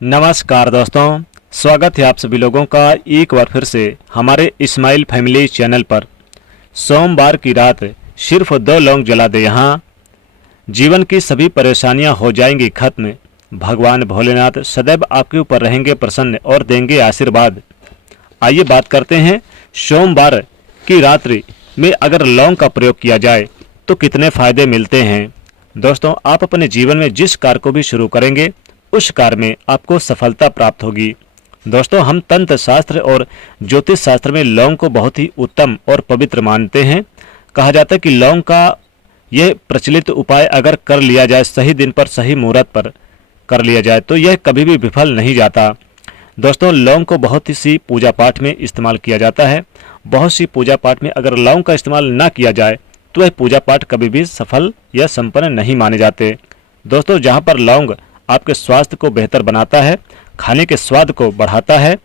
नमस्कार दोस्तों, स्वागत है आप सभी लोगों का एक बार फिर से हमारे इस्माइल फैमिली चैनल पर। सोमवार की रात सिर्फ 2 लौंग जला दे, यहाँ जीवन की सभी परेशानियां हो जाएंगी खत्म। भगवान भोलेनाथ सदैव आपके ऊपर रहेंगे प्रसन्न और देंगे आशीर्वाद। आइए बात करते हैं सोमवार की रात्रि में अगर लौंग का प्रयोग किया जाए तो कितने फायदे मिलते हैं। दोस्तों, आप अपने जीवन में जिस कार्य को भी शुरू करेंगे उस कार्य में आपको सफलता प्राप्त होगी। दोस्तों, हम तंत्र शास्त्र और ज्योतिष शास्त्र में लौंग को बहुत ही उत्तम और पवित्र मानते हैं। कहा जाता है कि लौंग का यह प्रचलित उपाय अगर कर लिया जाए, सही दिन पर सही मुहूर्त पर कर लिया जाए तो यह कभी भी विफल नहीं जाता। दोस्तों, लौंग को बहुत ही सी पूजा पाठ में इस्तेमाल किया जाता है। बहुत सी पूजा पाठ में अगर लौंग का इस्तेमाल ना किया जाए तो यह पूजा पाठ कभी भी सफल या संपन्न नहीं माने जाते। दोस्तों, जहाँ पर लौंग आपके स्वास्थ्य को बेहतर बनाता है, खाने के स्वाद को बढ़ाता है,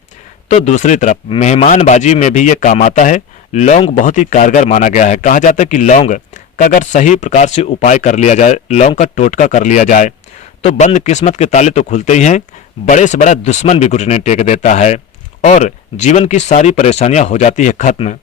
तो दूसरी तरफ मेहमानबाजी में भी ये काम आता है। लौंग बहुत ही कारगर माना गया है। कहा जाता है कि लौंग का अगर सही प्रकार से उपाय कर लिया जाए, लौंग का टोटका कर लिया जाए तो बंद किस्मत के ताले तो खुलते ही हैं, बड़े से बड़ा दुश्मन भी घुटने टेक देता है और जीवन की सारी परेशानियां हो जाती है खत्म।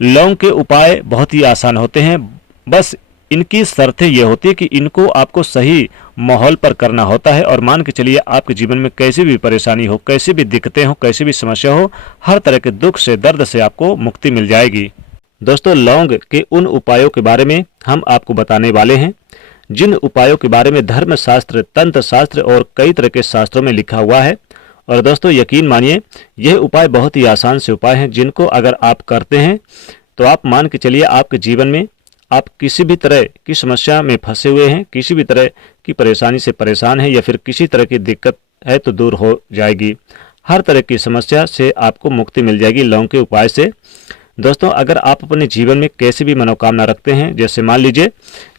लौंग के उपाय बहुत ही आसान होते हैं, बस इनकी शर्तें ये होती है कि इनको आपको सही माहौल पर करना होता है। और मान के चलिए आपके जीवन में कैसी भी परेशानी हो, कैसी भी दिक्कतें हो, कैसी भी समस्या हो, हर तरह के दुख से, दर्द से आपको मुक्ति मिल जाएगी। दोस्तों, लौंग के उन उपायों के बारे में हम आपको बताने वाले हैं जिन उपायों के बारे में धर्म शास्त्र, तंत्र शास्त्र और कई तरह के शास्त्रों में लिखा हुआ है। और दोस्तों, यकीन मानिए यह उपाय बहुत ही आसान से उपाय हैं जिनको अगर आप करते हैं तो आप मान के चलिए आपके जीवन में आप किसी भी तरह की समस्या में फंसे हुए हैं, किसी भी तरह की परेशानी से परेशान हैं या फिर किसी तरह की दिक्कत है तो दूर हो जाएगी। हर तरह की समस्या से आपको मुक्ति मिल जाएगी लौंग के उपाय से। दोस्तों, अगर आप अपने जीवन में कैसी भी मनोकामना रखते हैं, जैसे मान लीजिए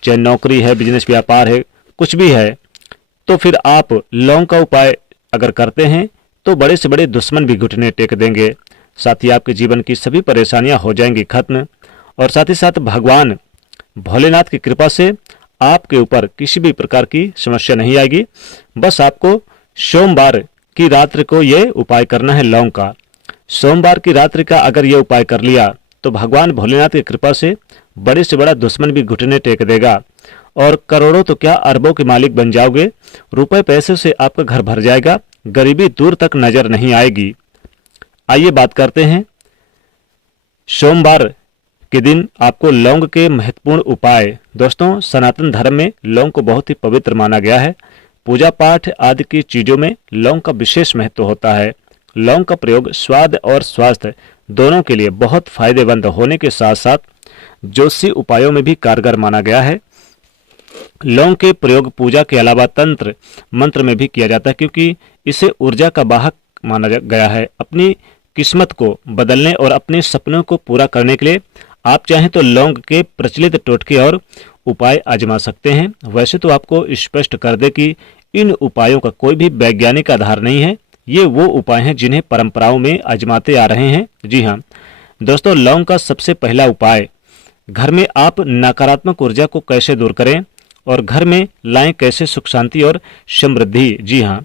चाहे नौकरी है, बिजनेस व्यापार है, कुछ भी है, तो फिर आप लौंग का उपाय अगर करते हैं तो बड़े से बड़े दुश्मन भी घुटने टेक देंगे। साथ ही आपके जीवन की सभी परेशानियां हो जाएंगी खत्म। और साथ ही साथ भगवान भोलेनाथ की कृपा से आपके ऊपर किसी भी प्रकार की समस्या नहीं आएगी। बस आपको सोमवार की रात्रि को यह उपाय करना है लौंग का। सोमवार की रात्रि का अगर यह उपाय कर लिया तो भगवान भोलेनाथ की कृपा से बड़े से बड़ा दुश्मन भी घुटने टेक देगा और करोड़ों तो क्या अरबों के मालिक बन जाओगे। रुपए पैसे से आपका घर भर जाएगा, गरीबी दूर तक नजर नहीं आएगी। आइए बात करते हैं सोमवार के दिन आपको लौंग के महत्वपूर्ण उपाय। दोस्तों, सनातन धर्म में लौंग को बहुत ही पवित्र माना गया है। पूजा पाठ आदि की चीजों में लौंग का विशेष महत्व होता है। लौंग का प्रयोग स्वाद और स्वास्थ्य दोनों के लिए बहुत फायदेमंद होने के साथ साथ ज्योतिषी उपायों में भी कारगर माना गया है। लौंग के प्रयोग पूजा के अलावा तंत्र मंत्र में भी किया जाता है, क्योंकि इसे ऊर्जा का वाहक माना गया है। अपनी किस्मत को बदलने और अपने सपनों को पूरा करने के लिए आप चाहें तो लौंग के प्रचलित टोटके और उपाय आजमा सकते हैं। वैसे तो आपको स्पष्ट कर दे कि इन उपायों का कोई भी वैज्ञानिक आधार नहीं है। ये वो उपाय हैं जिन्हें परंपराओं में आजमाते आ रहे हैं। जी हाँ दोस्तों, लौंग का सबसे पहला उपाय, घर में आप नकारात्मक ऊर्जा को कैसे दूर करें और घर में लाएं कैसे सुख शांति और समृद्धि। जी हाँ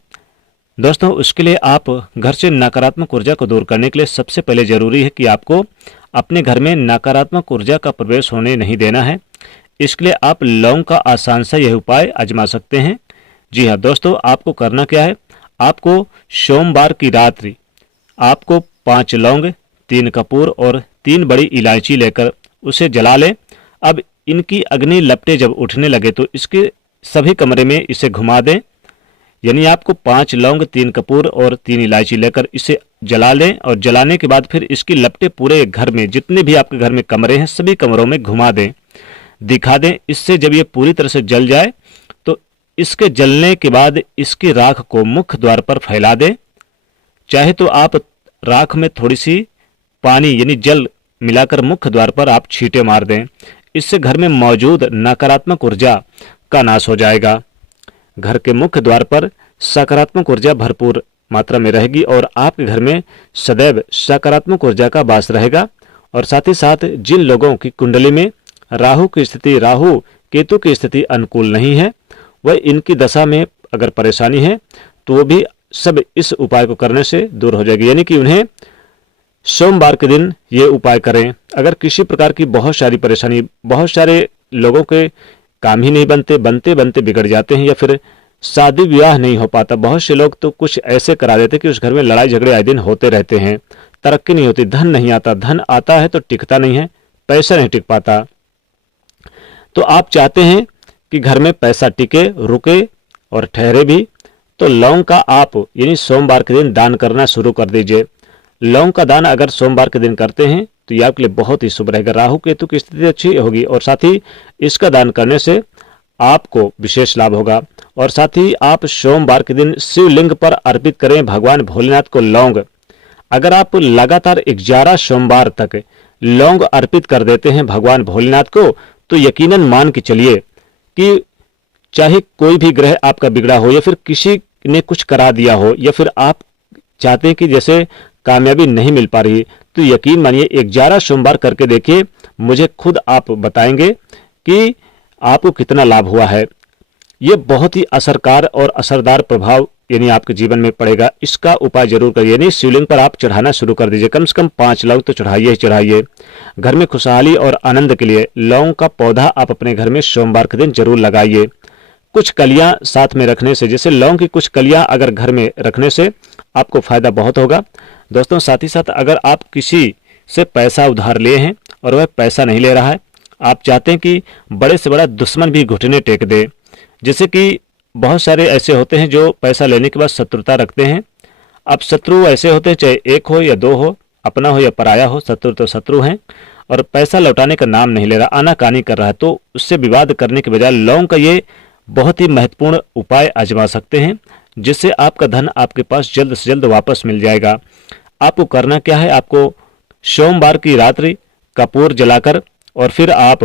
दोस्तों, उसके लिए आप घर से नकारात्मक ऊर्जा को दूर करने के लिए सबसे पहले जरूरी है कि आपको अपने घर में नकारात्मक ऊर्जा का प्रवेश होने नहीं देना है। इसके लिए आप लौंग का आसान सा यह उपाय आजमा सकते हैं। जी हाँ दोस्तों, आपको करना क्या है, आपको सोमवार की रात्रि आपको 5 लौंग, 3 कपूर और 3 बड़ी इलायची लेकर उसे जला लें। अब इनकी अग्नि लपटें जब उठने लगे तो इसके सभी कमरे में इसे घुमा दें। यानी आपको 5 लौंग, 3 कपूर और 3 इलायची लेकर इसे जला लें और जलाने के बाद फिर इसकी लपटें पूरे घर में, जितने भी आपके घर में कमरे हैं, सभी कमरों में घुमा दें, दिखा दें। इससे जब ये पूरी तरह से जल जाए तो इसके जलने के बाद इसकी राख को मुख्य द्वार पर फैला दें। चाहे तो आप राख में थोड़ी सी पानी यानी जल मिलाकर मुख्य द्वार पर आप छींटे मार दें। इससे घर में मौजूद नकारात्मक ऊर्जा का नाश हो जाएगा। घर के मुख्य द्वार पर सकारात्मक ऊर्जा भरपूर मात्रा में रहेगी और आपके घर में सदैव सकारात्मक ऊर्जा का वास रहेगा। और साथ ही साथ जिन लोगों की कुंडली में राहु की स्थिति, राहु केतु की स्थिति अनुकूल नहीं है, वह इनकी दशा में अगर परेशानी है तो वो भी सब इस उपाय को करने से दूर हो जाएगी। यानी कि उन्हें सोमवार के दिन ये उपाय करें। अगर किसी प्रकार की बहुत सारी परेशानी, बहुत सारे लोगों के काम ही नहीं बनते, बनते बनते बिगड़ जाते हैं, या फिर शादी विवाह नहीं हो पाता। बहुत से लोग तो कुछ ऐसे करा देते कि उस घर में लड़ाई झगड़े आए दिन होते रहते हैं, तरक्की नहीं होती, धन नहीं आता, धन आता है तो टिकता नहीं है, पैसा नहीं टिक पाता। तो आप चाहते हैं कि घर में पैसा टिके, रुके और ठहरे भी, तो लौंग का आप यानी सोमवार के दिन दान करना शुरू कर दीजिए। लौंग का दान अगर सोमवार के दिन करते हैं तो ये आपके लिए बहुत ही शुभ रहेगा। राहु केतु की स्थिति अच्छी होगी और साथ ही इसका दान करने से आपको विशेष लाभ होगा। और साथ ही आप सोमवार के दिन शिवलिंग पर अर्पित करें भगवान भोलेनाथ को लौंग। अगर आप लगातार 11 सोमवार तक लौंग अर्पित कर देते हैं भगवान भोलेनाथ को, तो यकीनन मान के चलिए कि चाहे कोई भी ग्रह आपका बिगड़ा हो, या फिर किसी ने कुछ करा दिया हो, या फिर आप चाहते हैं कि जैसे कामयाबी नहीं मिल पा रही, तो यकीन मानिए 11 सोमवार करके देखिए, मुझे खुद आप बताएंगे कि आपको कितना लाभ हुआ है। ये बहुत ही असरकार और असरदार प्रभाव यानी आपके जीवन में पड़ेगा। इसका उपाय जरूर करिए। यानी शिवलिंग पर आप चढ़ाना शुरू कर दीजिए, कम से कम 5 लौंग तो चढ़ाइए ही चढ़ाइए। घर में खुशहाली और आनंद के लिए लौंग का पौधा आप अपने घर में सोमवार के दिन जरूर लगाइए। कुछ कलियां साथ में रखने से, जैसे लौंग की कुछ कलियां अगर घर में रखने से आपको फायदा बहुत होगा। दोस्तों, साथ ही साथ अगर आप किसी से पैसा उधार लिए हैं और वह पैसा नहीं ले रहा है, आप चाहते हैं कि बड़े से बड़ा दुश्मन भी घुटने टेक दे, जैसे कि बहुत सारे ऐसे होते हैं जो पैसा लेने के बाद शत्रुता रखते हैं। अब शत्रु ऐसे होते हैं, चाहे एक हो या दो हो, अपना हो या पराया हो, शत्रु तो शत्रु हैं, और पैसा लौटाने का नाम नहीं ले रहा, आनाकानी कर रहा है। तो उससे विवाद करने के बजाय लौंग का ये बहुत ही महत्वपूर्ण उपाय आजमा सकते हैं, जिससे आपका धन आपके पास जल्द से जल्द वापस मिल जाएगा। आपको करना क्या है, आपको सोमवार की रात्रि कपूर जलाकर और फिर आप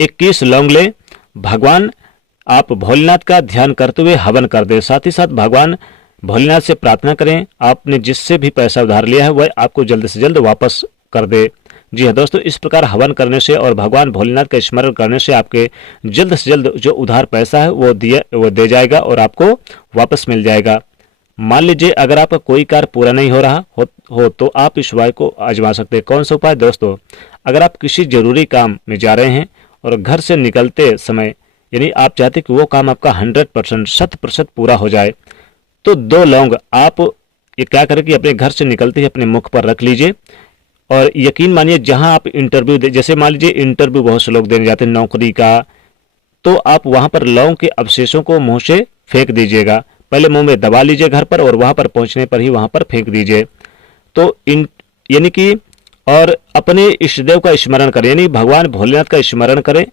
21 लौंग ले, भगवान आप भोलेनाथ का ध्यान करते हुए हवन कर दें। साथ ही साथ भगवान भोलेनाथ से प्रार्थना करें, आपने जिससे भी पैसा उधार लिया है वह आपको जल्द से जल्द वापस कर दे। जी हाँ दोस्तों, इस प्रकार हवन करने से और भगवान भोलेनाथ का स्मरण करने से आपके जल्द से जल्द जो उधार पैसा है वो दे जाएगा और आपको वापस मिल जाएगा। मान लीजिए अगर आपका कोई कार्य पूरा नहीं हो रहा हो तो आप इस उपाय को आजमा सकते हैं। कौन सा उपाय दोस्तों, अगर आप किसी जरूरी काम में जा रहे हैं और घर से निकलते समय यानी आप चाहते कि वो काम आपका 100% 100% पूरा हो जाए, तो 2 लौंग आप ये क्या करें कि अपने घर से निकलते ही अपने मुख पर रख लीजिए। और यकीन मानिए जहां आप इंटरव्यू दे, जैसे मान लीजिए इंटरव्यू बहुत से लोग देने जाते हैं नौकरी का, तो आप वहां पर लौंग के अवशेषों को मुंह से फेंक दीजिएगा। पहले मुंह में दबा लीजिए घर पर और वहां पर पहुंचने पर ही वहां पर फेंक दीजिए। तो यानी कि और अपने इष्टदेव का स्मरण करें, यानी भगवान भोलेनाथ का स्मरण करें।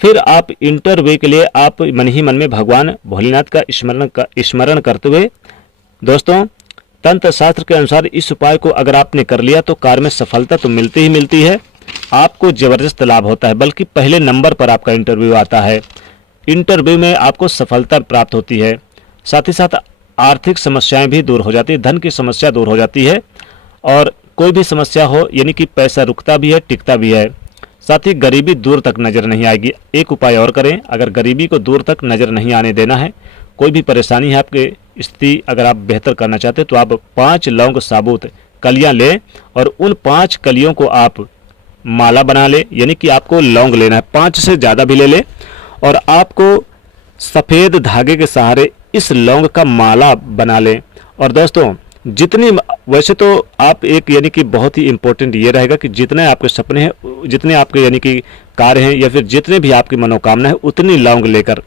फिर आप इंटरव्यू के लिए आप मन ही मन में भगवान भोलेनाथ का स्मरण करते हुए, दोस्तों तंत्र शास्त्र के अनुसार इस उपाय को अगर आपने कर लिया तो कार्य में सफलता तो मिलती ही मिलती है, आपको जबरदस्त लाभ होता है, बल्कि पहले नंबर पर आपका इंटरव्यू आता है। इंटरव्यू में आपको सफलता प्राप्त होती है। साथ ही साथ आर्थिक समस्याएं भी दूर हो जाती है, धन की समस्या दूर हो जाती है, और कोई भी समस्या हो यानी कि पैसा रुकता भी है, टिकता भी है। साथ ही गरीबी दूर तक नजर नहीं आएगी। एक उपाय और करें, अगर गरीबी को दूर तक नजर नहीं आने देना है, कोई भी परेशानी है आपके स्थिति अगर आप बेहतर करना चाहते हैं, तो आप 5 लौंग साबुत कलियां लें और उन 5 कलियों को आप माला बना ले। यानी कि आपको लौंग लेना है, 5 से ज़्यादा भी ले ले, और आपको सफ़ेद धागे के सहारे इस लौंग का माला बना लें। और दोस्तों जितनी, वैसे तो आप एक यानी कि बहुत ही इंपॉर्टेंट ये रहेगा कि जितने आपके सपने हैं, जितने आपके यानी कि कार्य हैं, या फिर जितने भी आपकी मनोकामना है, उतनी लौंग लेकर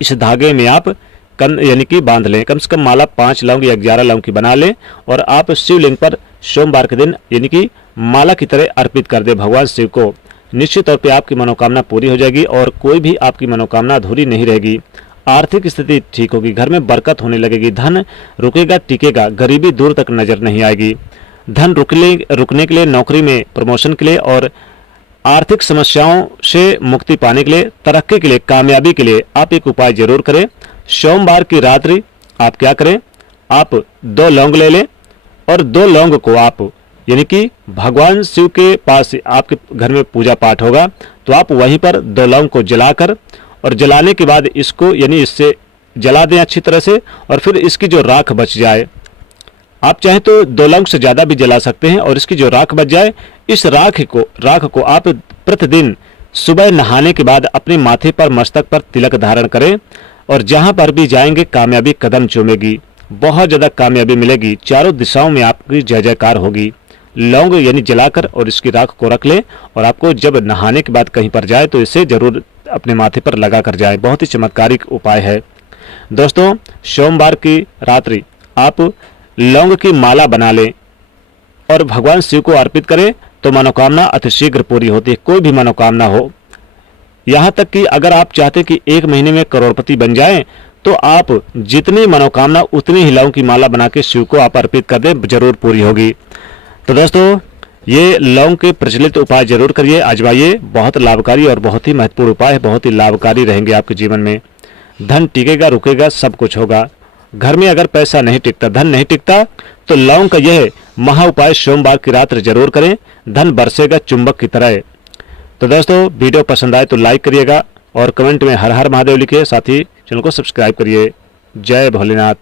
इस धागे में आप यानी कि बांध लें। कम से कम माला 5 लौंग या 11 लौंग की बना लें और आप शिवलिंग पर सोमवार के दिन यानी कि माला की तरह अर्पित कर दें भगवान शिव को। निश्चित तौर पे आपकी मनोकामना पूरी हो जाएगी और कोई भी आपकी मनोकामना अधूरी नहीं रहेगी। आर्थिक स्थिति ठीक होगी, घर में बरकत होने लगेगी, धन रुकेगा टिकेगा, गरीबी दूर तक नजर नहीं आएगी। धन रुकने के लिए, नौकरी में प्रमोशन के लिए और आर्थिक समस्याओं से मुक्ति पाने के लिए, तरक्की के लिए, कामयाबी के लिए आप एक उपाय जरूर करें। सोमवार की रात्रि आप क्या करें, आप 2 लौंग ले लें और 2 लौंग को आप यानी कि भगवान शिव के पास आपके घर में पूजा पाठ होगा, तो आप वहीं पर 2 लौंग को जलाकर और जलाने के बाद इसको यानी इससे जला दें अच्छी तरह से, और फिर इसकी जो राख बच जाए, आप चाहें तो 2 लौंग से ज़्यादा भी जला सकते हैं, और इसकी जो राख बच जाए, इस राख को आप प्रतिदिन सुबह नहाने के बाद अपने माथे पर, मस्तक पर तिलक धारण करें, और जहां पर भी जाएंगे कामयाबी कदम चूमेगी, बहुत ज़्यादा कामयाबी मिलेगी, चारों दिशाओं में आपकी जय जयकार होगी। लौंग यानी जलाकर और इसकी राख को रख लें, और आपको जब नहाने के बाद कहीं पर जाए तो इसे जरूर अपने माथे पर लगा कर जाए। बहुत ही चमत्कारिक उपाय है दोस्तों। सोमवार की रात्रि आप लौंग की माला बना लें और भगवान शिव को अर्पित करें, तो मनोकामना अतिशीघ्र पूरी होती है, कोई भी मनोकामना हो। यहाँ तक कि अगर आप चाहते कि 1 महीने में करोड़पति बन जाएं, तो आप जितनी मनोकामना उतनी ही लौंग की माला बना के शिव को आप अर्पित कर दें, जरूर पूरी होगी। तो दोस्तों, ये लौंग के प्रचलित उपाय जरूर करिए, आजमाइए, बहुत लाभकारी और बहुत ही महत्वपूर्ण उपाय है, बहुत ही लाभकारी रहेंगे आपके जीवन में। धन टिकेगा, रुकेगा, सब कुछ होगा। घर में अगर पैसा नहीं टिकता, धन नहीं टिकता, तो लौंग का यह महा उपाय सोमवार की रात जरूर करें, धन बरसेगा चुंबक की तरह। तो दोस्तों, वीडियो पसंद आए तो लाइक करिएगा और कमेंट में हर हर महादेव लिखिए, साथ ही चैनल को सब्सक्राइब करिए। जय भोलेनाथ।